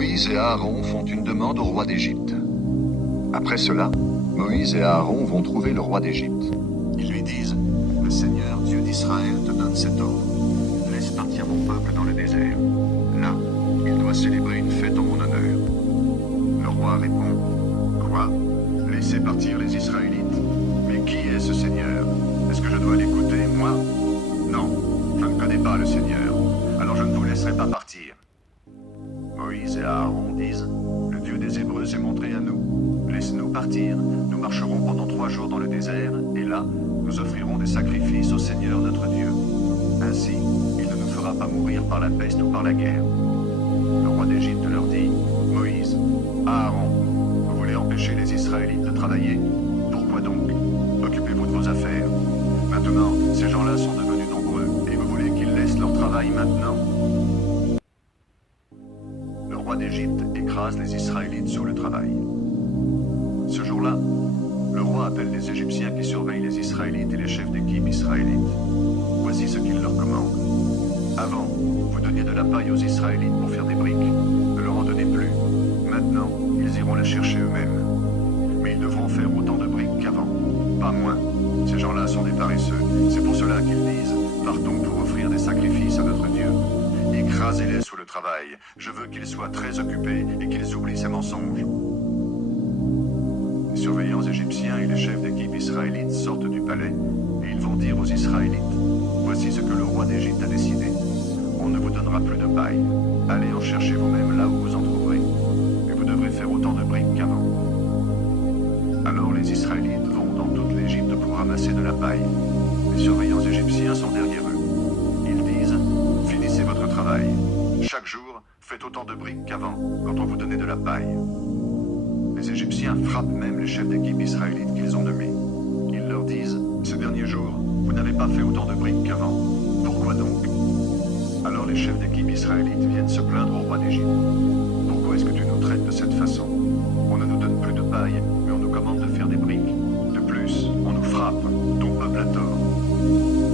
Moïse et Aaron font une demande au roi d'Égypte. Après cela, Moïse et Aaron vont trouver le roi d'Égypte. Ils lui disent, « Le Seigneur, Dieu d'Israël, te donne cet ordre. Laisse partir mon peuple dans le désert. Là, il doit célébrer une fête en mon honneur. » Le roi répond, « Quoi? Laissez partir les Israélites? Mais qui est ce Seigneur? Est-ce que je dois l'écouter, moi? Non, je ne connais pas le Seigneur, alors je ne vous laisserai pas partir. » Moïse et Aaron disent, « Le Dieu des Hébreux s'est montré à nous. Laisse-nous partir, nous marcherons pendant 3 jours dans le désert, et là, nous offrirons des sacrifices au Seigneur notre Dieu. Ainsi, il ne nous fera pas mourir par la peste ou par la guerre. » Le roi d'Égypte leur dit, « Moïse, Aaron, vous voulez empêcher les Israélites de travailler? Pourquoi donc? Occupez-vous de vos affaires. Maintenant, ces gens-là sont devenus nombreux, et vous voulez qu'ils laissent leur travail maintenant? » Le roi d'Égypte écrase les Israélites sur le travail. Ce jour-là, le roi appelle les Égyptiens qui surveillent les Israélites et les chefs d'équipe israélites. Voici ce qu'il leur commande. Avant, vous donniez de la paille aux Israélites pour faire des briques. Ne leur en donnez plus. Maintenant, ils iront la chercher eux-mêmes. Mais ils devront faire autant de briques qu'avant. Pas moins. Ces gens-là sont des paresseux. C'est pour cela qu'ils disent, partons pour offrir des sacrifices à notre Dieu. Écrasez-les sous le travail. Je veux qu'ils soient très occupés et qu'ils oublient ces mensonges. Les surveillants égyptiens et les chefs d'équipe israélites sortent du palais et ils vont dire aux Israélites, voici ce que le roi d'Égypte a décidé. On ne vous donnera plus de paille. Allez en chercher vous-même là où vous en trouverez. Et vous devrez faire autant de briques qu'avant. Alors les Israélites vont dans toute l'Égypte pour ramasser de la paille. Les surveillants égyptiens sont derrière eux. Ils disent, finissez votre travail. Chaque jour, faites autant de briques qu'avant, quand on vous donnait de la paille. Les Égyptiens frappent même les chefs d'équipe israélites qu'ils ont nommés. Ils leur disent, ces derniers jours, vous n'avez pas fait autant de briques qu'avant. Pourquoi donc? Alors les chefs d'équipe israélites viennent se plaindre au roi d'Égypte. Pourquoi est-ce que tu nous traites de cette façon? On ne nous donne plus de paille, mais on nous commande de faire des briques. De plus, on nous frappe. Ton peuple a tort.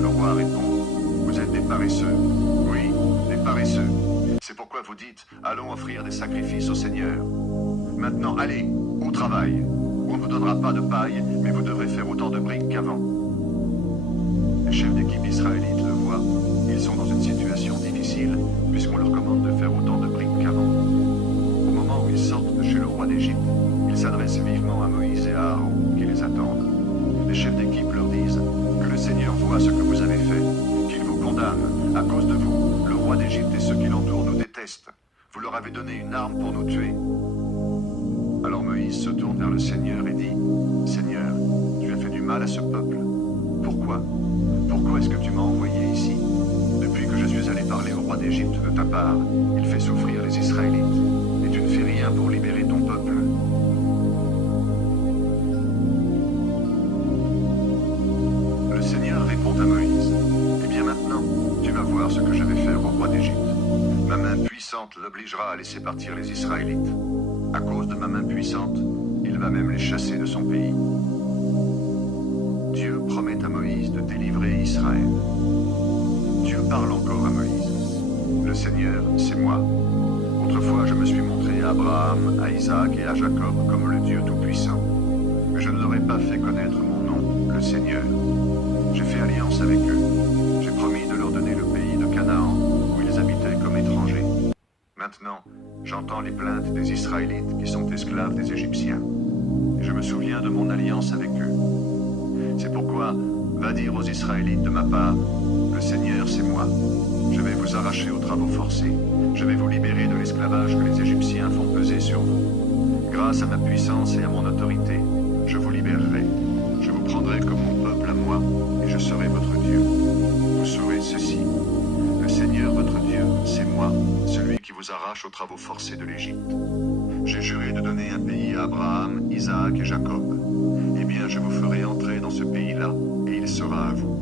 Le roi répond, vous êtes des paresseux. Oui, des paresseux. C'est pourquoi vous dites, allons offrir des sacrifices au Seigneur. Maintenant, allez, au travail. On ne vous donnera pas de paille, mais vous devrez faire autant de briques qu'avant. Les chefs d'équipe israélites le voient. Ils sont dans une situation difficile, puisqu'on leur commande de faire autant de briques qu'avant. Au moment où ils sortent de chez le roi d'Égypte, ils s'adressent vivement à Moïse et à Aaron, qui les attendent. Les chefs d'équipe leur disent que le Seigneur voit ce que vous avez fait, qu'il vous condamne. À cause de vous, le roi d'Égypte et ceux qui l'entourent nous détestent. Vous leur avez donné une arme pour nous tuer. Alors Moïse se tourne vers le Seigneur et dit, « Seigneur, tu as fait du mal à ce peuple. Pourquoi? Pourquoi est-ce que tu m'as envoyé ici? Depuis que je suis allé parler au roi d'Égypte de ta part, il fait souffrir les Israélites, et tu ne fais rien pour libérer ton peuple. » Le Seigneur répond à Moïse, « Eh bien maintenant, tu vas voir ce que je vais faire au roi d'Égypte. Ma main puissante l'obligera à laisser partir les Israélites. À cause de ma main puissante, il va même les chasser de son pays. » Dieu promet à Moïse de délivrer Israël. Dieu parle encore à Moïse. Le Seigneur, c'est moi. Autrefois, je me suis montré à Abraham, à Isaac et à Jacob comme le Dieu Tout-Puissant. Mais je ne leur ai pas fait connaître mon nom, le Seigneur. J'ai fait alliance avec eux. J'ai promis de leur donner le pays de Canaan, où ils habitaient comme étrangers. Maintenant, j'entends les plaintes des Israélites qui sont esclaves des Égyptiens. Et je me souviens de mon alliance avec eux. C'est pourquoi, va dire aux Israélites de ma part, le Seigneur, c'est moi. Je vais vous arracher aux travaux forcés. Je vais vous libérer de l'esclavage que les Égyptiens font peser sur vous. Grâce à ma puissance et à mon autorité, je vous libérerai. Je vous prendrai comme mon peuple à moi, et je serai votre Dieu. Vous saurez ceci. Le Seigneur, votre Dieu, c'est moi, celui qui vous arrache aux travaux forcés de l'Égypte. J'ai juré de donner un pays à Abraham, Isaac et Jacob. Eh bien, je vous ferai entrer dans ce pays-là, et il sera à vous.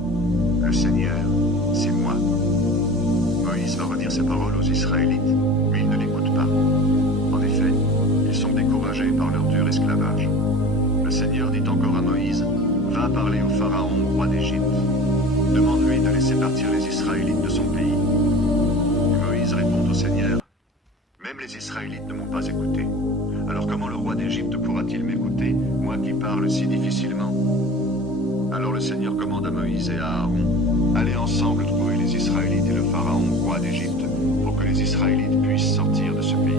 Le Seigneur, c'est moi. Moïse va redire ces paroles aux Israélites, mais ils ne l'écoutent pas. En effet, ils sont découragés par leur dur esclavage. Le Seigneur dit encore à Moïse, « Va parler au Pharaon, roi d'Égypte. Demande-lui de laisser partir les Israélites de son pays. » Et Moïse répond au Seigneur, « Même Même les Israélites ne m'ont pas écouté. Alors comment le roi d'Égypte pourra-t-il m'écouter, moi qui parle si difficilement? Alors le Seigneur commande à Moïse et à Aaron, allez ensemble trouver les Israélites et le Pharaon, roi d'Égypte, pour que les Israélites puissent sortir de ce pays.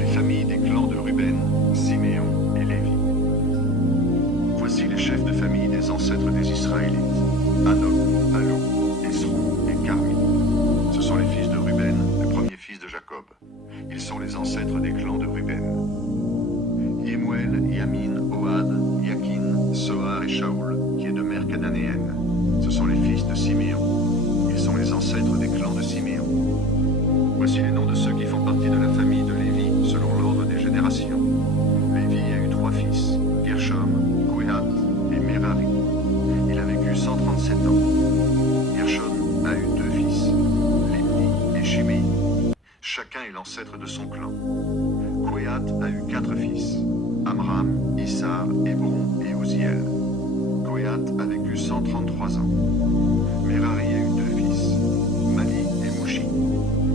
Les familles des clans de Ruben, Siméon et Lévi. Voici les chefs de famille des ancêtres des Israélites, Hanok, Palou, Esron et Carmi. Ce sont les fils de Ruben, le premier fils de Jacob. Ils sont les ancêtres des clans de Ruben. Yemuel, Yamin, Ohad, Yakin, Sohar et Shaoul, qui est de mère cananéenne. Ce sont les fils de Siméon. Ils sont les ancêtres des clans de Siméon. Voici les noms de ceux qui font partie de la famille de Lévi, selon l'ordre des générations. Lévi a eu 3 fils, Gershom, Kohath et Merari. Il a vécu 137 ans. Gershom a eu 2 fils, Libni et Shimei. Chacun est l'ancêtre de son clan. Kohath a eu 4 fils, Amram, Issar, Hébron et Uziel. Kohath a vécu 133 ans. Merari a eu 2 fils, Mali et Mouchi.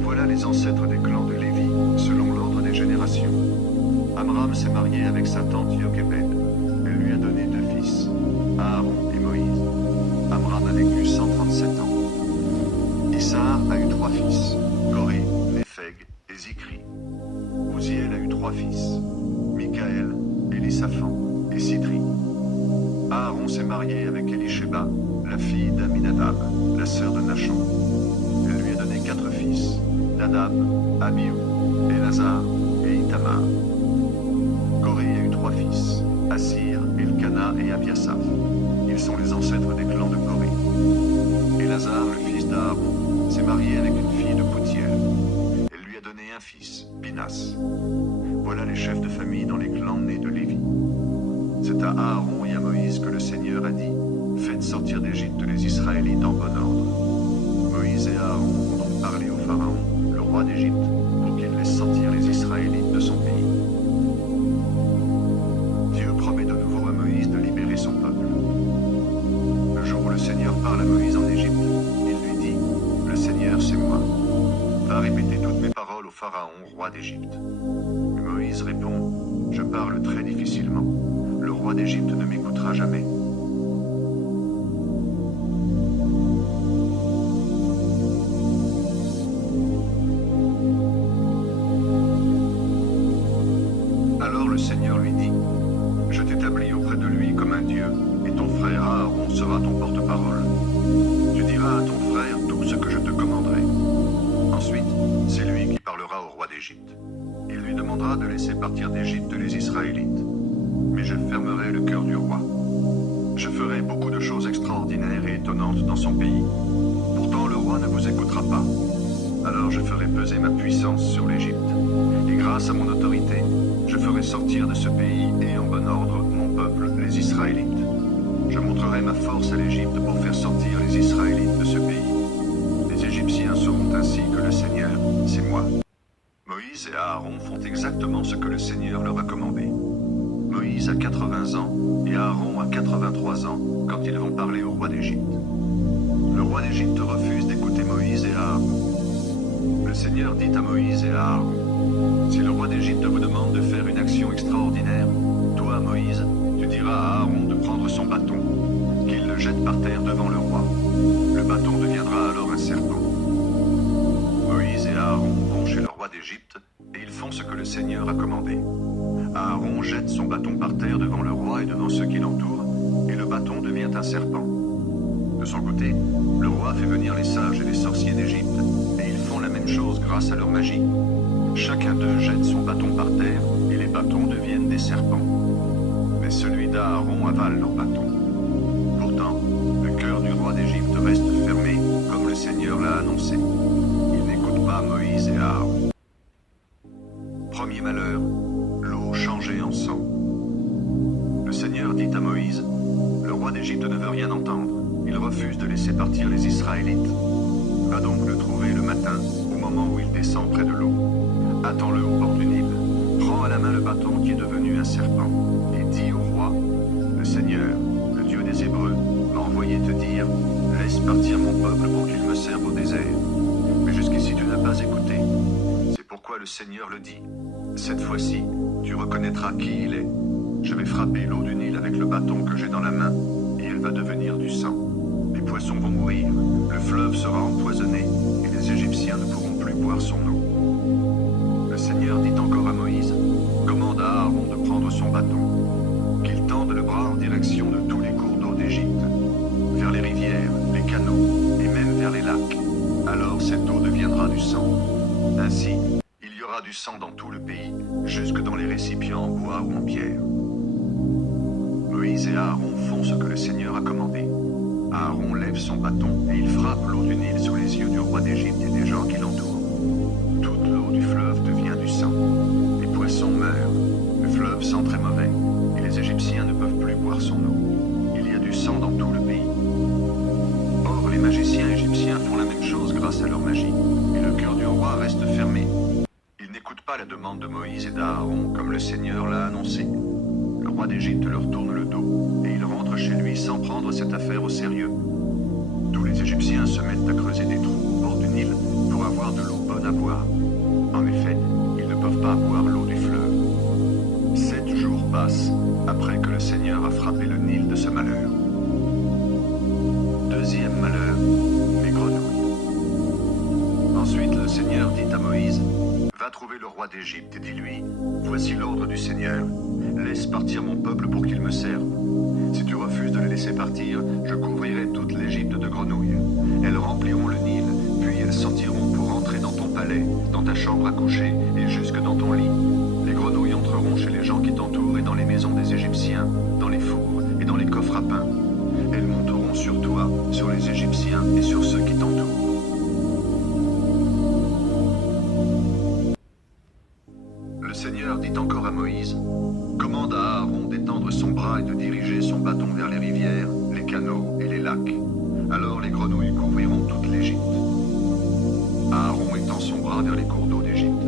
Voilà les ancêtres des clans de Lévi, selon l'ordre des générations. Amram s'est marié avec sa tante Yochébed. Elle lui a donné 2 fils, Aaron et Moïse. Amram a vécu 137 ans. Issar a eu 3 fils, Coré, Népheg et Zikri. Uziel a eu 3 fils, Michaël, Élisaphan et Sidri. Aaron s'est marié avec Elisheba, la fille d'Aminadab, la sœur de Nachon. Elle lui a donné 4 fils, Nadab, Abihu, Elazar et Itamar. Coré a eu 3 fils, Assir, Elkana et Abiasaph. Ils sont les ancêtres des clans de Coré. Elazar, le fils d'Aaron, s'est marié avec une fille de Poutiel. Elle lui a donné un fils, Pinas. Voilà les chefs de famille dans les clans nés de Lévi. C'est à Aaron et à Moïse que le Seigneur a dit, faites sortir d'Égypte les Israélites en bon ordre. Moïse et Aaron vont donc parler au Pharaon, le roi d'Égypte, pour qu'il laisse sortir les Israélites de son pays. Dieu promet de nouveau à Moïse de libérer son peuple. Le jour où le Seigneur parle à Moïse en Égypte, il lui dit, le Seigneur c'est moi. Va répéter toutes mes paroles au Pharaon, roi d'Égypte. Moïse répond, je parle très difficilement. Le roi d'Égypte ne m'écoutera jamais. Alors le Seigneur lui dit, je t'établis auprès de lui comme un Dieu, et ton frère Aaron sera ton porte-parole. Tu diras à ton frère tout ce que je te commanderai. Ensuite, c'est lui qui parlera au roi d'Égypte. Il lui demandera de laisser partir d'Égypte les Israélites. Mais je fermerai le cœur du roi. Je ferai beaucoup de choses extraordinaires et étonnantes dans son pays. Pourtant le roi ne vous écoutera pas. Alors je ferai peser ma puissance sur l'Égypte. Et grâce à mon autorité, je ferai sortir de ce pays et en bon ordre mon peuple, les Israélites. Je montrerai ma force à l'Égypte pour faire sortir les Israélites de ce pays. Les Égyptiens sauront ainsi que le Seigneur, c'est moi. Moïse et Aaron font exactement ce que le Seigneur leur a commandé. Moïse a 80 ans et Aaron a 83 ans quand ils vont parler au roi d'Égypte. Le roi d'Égypte refuse d'écouter Moïse et Aaron. Le Seigneur dit à Moïse et à Aaron, si le roi d'Égypte vous demande de faire une action extraordinaire, toi, Moïse, tu diras à Aaron de prendre son bâton, qu'il le jette par terre devant le roi. Le bâton deviendra alors un serpent. Moïse et Aaron vont chez le roi d'Égypte et ils font ce que le Seigneur a commandé. Aaron jette son bâton par terre devant le roi et devant ceux qui l'entourent, et le bâton devient un serpent. De son côté, le roi fait venir les sages et les sorciers d'Égypte, et ils font la même chose grâce à leur magie. Chacun d'eux jette son bâton par terre, et les bâtons deviennent des serpents. Mais celui d'Aaron avale leur bâton. Pourtant, le cœur du roi d'Égypte reste fermé, comme le Seigneur l'a annoncé. Il n'écoute pas Moïse et Aaron. Premier malheur, l'eau changée en sang. Le Seigneur dit à Moïse, le roi d'Égypte ne veut rien entendre. Il refuse de laisser partir les Israélites. Va donc le trouver le matin, au moment où il descend près de l'eau. Attends-le au bord du Nil. Prends à la main le bâton qui est devenu un serpent, et dis au roi, le Seigneur, le Dieu des Hébreux, m'a envoyé te dire, laisse partir mon peuple pour qu'il me serve au désert. Mais jusqu'ici tu n'as pas écouté. C'est pourquoi fois le Seigneur le dit. Cette fois-ci, tu reconnaîtras qui il est. Je vais frapper l'eau du Nil avec le bâton que j'ai dans la main, et elle va devenir du sang. Les poissons vont mourir, le fleuve sera empoisonné, et les Égyptiens ne pourront plus boire son eau. Le Seigneur dit encore à Moïse, commande à Aaron de prendre son bâton, qu'il tende le bras en direction de tous les cours d'eau d'Égypte, vers les rivières, les canaux, et même vers les lacs. Alors cette eau deviendra du sang. Ainsi, il y aura du sang dans tout le pays, jusque dans les récipients en bois ou en pierre. Moïse et Aaron font ce que le Seigneur a commandé. Aaron lève son bâton et il frappe l'eau du Nil sous les yeux du roi d'Égypte et des gens qui l'entourent. Toute l'eau du fleuve devient du sang. Les poissons meurent. Le fleuve sent très mauvais et les Égyptiens ne peuvent plus boire son eau. Il y a du sang dans tout le pays. Or, les magiciens égyptiens font la même chose grâce à leur magie, et le cœur du roi reste fermé. Ils n'écoutent pas la demande de Moïse et d'Aaron comme le Seigneur l'a annoncé. Le roi d'Égypte leur tourne le dos et il rentre chez lui sans prendre cette affaire au sérieux. Tous les Égyptiens se mettent à creuser des trous au bord du Nil pour avoir de l'eau bonne à boire. En effet, ils ne peuvent pas boire l'eau du fleuve. 7 jours passent après que le Seigneur a frappé le Nil de ce malheur. Deuxième malheur, les grenouilles. Ensuite, le Seigneur dit à Moïse, va trouver le roi d'Égypte et dis-lui, voici l'ordre du Seigneur, laisse partir mon peuple pour qu'il me serve. Si tu refuses de les laisser partir, je couvrirai toute l'Égypte de grenouilles. Elles rempliront le Nil, puis elles sortiront pour entrer dans ton palais, dans ta chambre à coucher et jusque dans ton lit. Les grenouilles entreront chez les gens qui t'entourent et dans les maisons des Égyptiens, dans les fours et dans les coffres à pain. Elles monteront sur toi, sur les Égyptiens et sur ceux qui t'entourent. Le Seigneur dit encore à Moïse, commande à Aaron d'étendre son bras et de diriger son bâton vers les rivières, les canaux et les lacs. Alors les grenouilles couvriront toute l'Égypte. Aaron étend son bras vers les cours d'eau d'Égypte.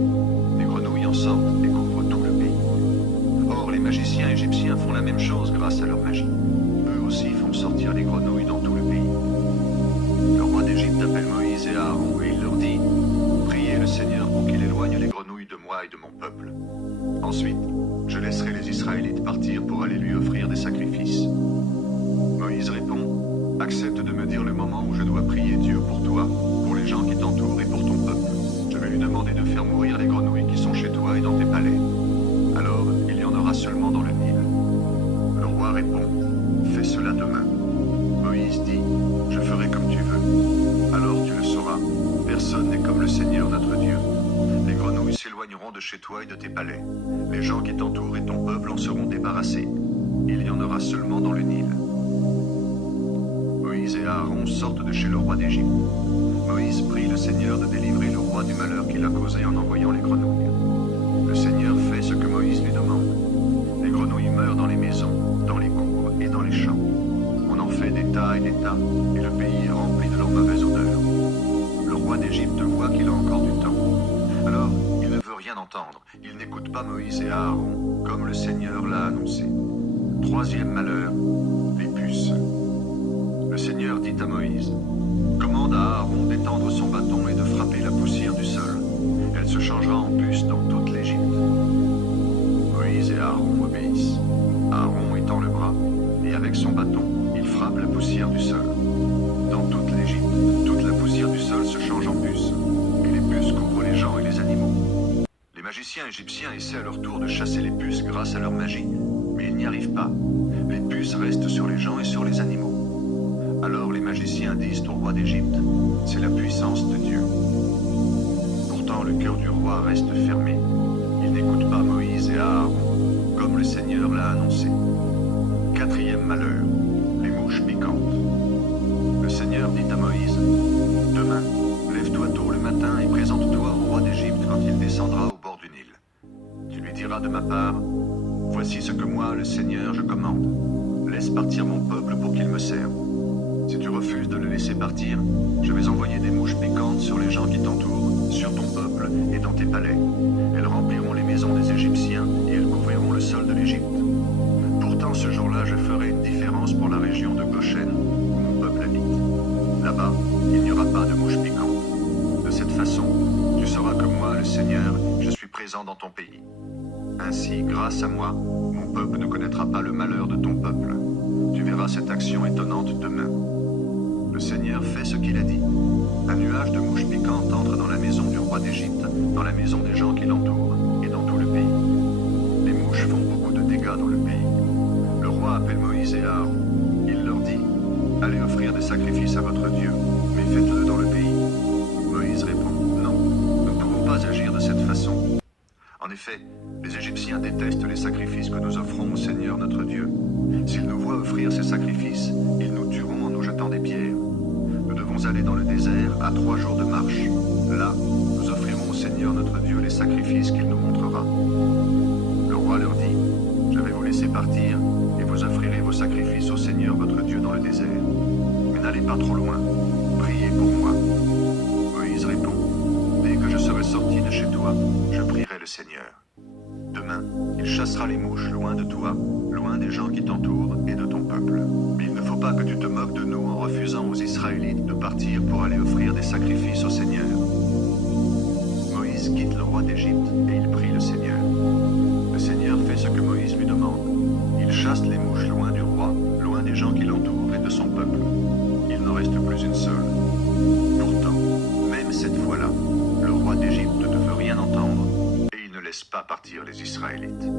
Les grenouilles en sortent et couvrent tout le pays. Or, les magiciens égyptiens font la même chose grâce à leur magie. Eux aussi font sortir les grenouilles dans tout le pays. Le roi d'Égypte appelle Moïse et Aaron et il leur dit, priez le Seigneur pour qu'il éloigne les grenouilles de moi et de mon peuple. Ensuite, je laisserai les Israélites partir pour aller lui offrir des sacrifices. Moïse répond, accepte de me dire le moment où je dois prier Dieu pour toi, pour les gens qui t'entourent et pour ton peuple. Je vais lui demander de faire mourir les grenouilles qui sont chez toi et dans tes palais. Alors, il y en aura seulement dans le Nil. Le roi répond, fais cela demain. Moïse dit, je ferai comme tu veux. Alors tu le sauras, personne n'est comme le Seigneur notre Dieu. Les grenouilles s'éloigneront de chez toi et de tes palais. Les gens qui t'entourent et ton peuple en seront débarrassés. Il y en aura seulement dans le Nil. Moïse et Aaron sortent de chez le roi d'Égypte. Moïse prie le Seigneur de délivrer le roi du malheur qu'il a causé en envoyant les grenouilles. Le Seigneur fait ce que Moïse lui demande. Les grenouilles meurent dans les maisons, dans les cours et dans les champs. On en fait des tas et des tas, et le pays est rempli de leur mauvaise odeur. Le roi d'Égypte voit qu'il a encore du temps. Alors, il ne veut rien entendre. Il n'écoute pas Moïse et Aaron, comme le Seigneur l'a annoncé. Troisième malheur, les puces. Le Seigneur dit à Moïse, commande à Aaron d'étendre son bâton et de frapper la poussière du sol. Elle se changera en puce dans toute l'Égypte. Moïse et Aaron obéissent. Aaron étend le bras, et avec son bâton, il frappe la poussière du sol. Dans toute l'Égypte, toute la poussière du sol se change en puce, et les puces couvrent les gens et les animaux. Les magiciens égyptiens essaient à leur tour de chasser les puces grâce à leur magie, mais ils n'y arrivent pas. Les puces restent sur les gens et sur les animaux. Alors les magiciens disent au roi d'Égypte, c'est la puissance de Dieu. Pourtant le cœur du roi reste fermé. Il n'écoute pas Moïse et Aaron, comme le Seigneur l'a annoncé. Quatrième malheur, les mouches piquantes. Le Seigneur dit à Moïse, demain, lève-toi tôt le matin et présente-toi au roi d'Égypte quand il descendra au bord du Nil. Tu lui diras de ma part, voici ce que moi, le Seigneur, je commande. Laisse partir mon peuple pour qu'il me serve. Si tu refuses de le laisser partir, je vais envoyer des mouches piquantes sur les gens qui t'entourent, sur ton peuple et dans tes palais. Elles rempliront les maisons des Égyptiens et elles couvriront le sol de l'Égypte. Pourtant, ce jour-là, je ferai une différence pour la région de Goshen, où mon peuple habite. Là-bas, il n'y aura pas de mouches piquantes. De cette façon, tu sauras que moi, le Seigneur, présent dans ton pays. Ainsi, grâce à moi, mon peuple ne connaîtra pas le malheur de ton peuple. Tu verras cette action étonnante demain. Le Seigneur fait ce qu'il a dit. Un nuage de mouches piquantes entre dans la maison du roi d'Égypte, dans la maison des gens qui l'entourent, et dans tout le pays. Les mouches font beaucoup de dégâts dans le pays. Le roi appelle Moïse et Aaron. Il leur dit, « Allez offrir des sacrifices à votre Dieu, mais faites-le dans le pays. » Moïse répond, « Non, nous ne pouvons pas agir de cette façon. » En effet, les Égyptiens détestent les sacrifices que nous offrons au Seigneur notre Dieu. S'ils nous voient offrir ces sacrifices, ils nous tueront en nous jetant des pierres. Nous devons aller dans le désert à 3 jours de marche. Là, nous offrirons au Seigneur notre Dieu les sacrifices qu'il nous montrera. Le roi leur dit, « Je vais vous laisser partir, et vous offrirez vos sacrifices au Seigneur votre Dieu dans le désert. Mais n'allez pas trop loin, priez pour moi. » Moïse répond, « Dès que je serai sorti de chez toi, je prierai le Seigneur. Demain, il chassera les mouches loin de toi, loin des gens qui t'entourent et de ton peuple. Mais il ne faut pas que tu te moques de nous en refusant aux Israélites de partir pour aller offrir des sacrifices au Seigneur. » Moïse quitte le roi d'Égypte et il prie le Seigneur. Le Seigneur fait ce que Moïse lui demande. Il chasse les mouches loin du roi, loin des gens qui l'entourent et de son peuple. Il n'en reste plus une seule. Pourtant, même cette fois-là, le roi d'Égypte ne veut rien entendre et il ne laisse pas partir les Israélites.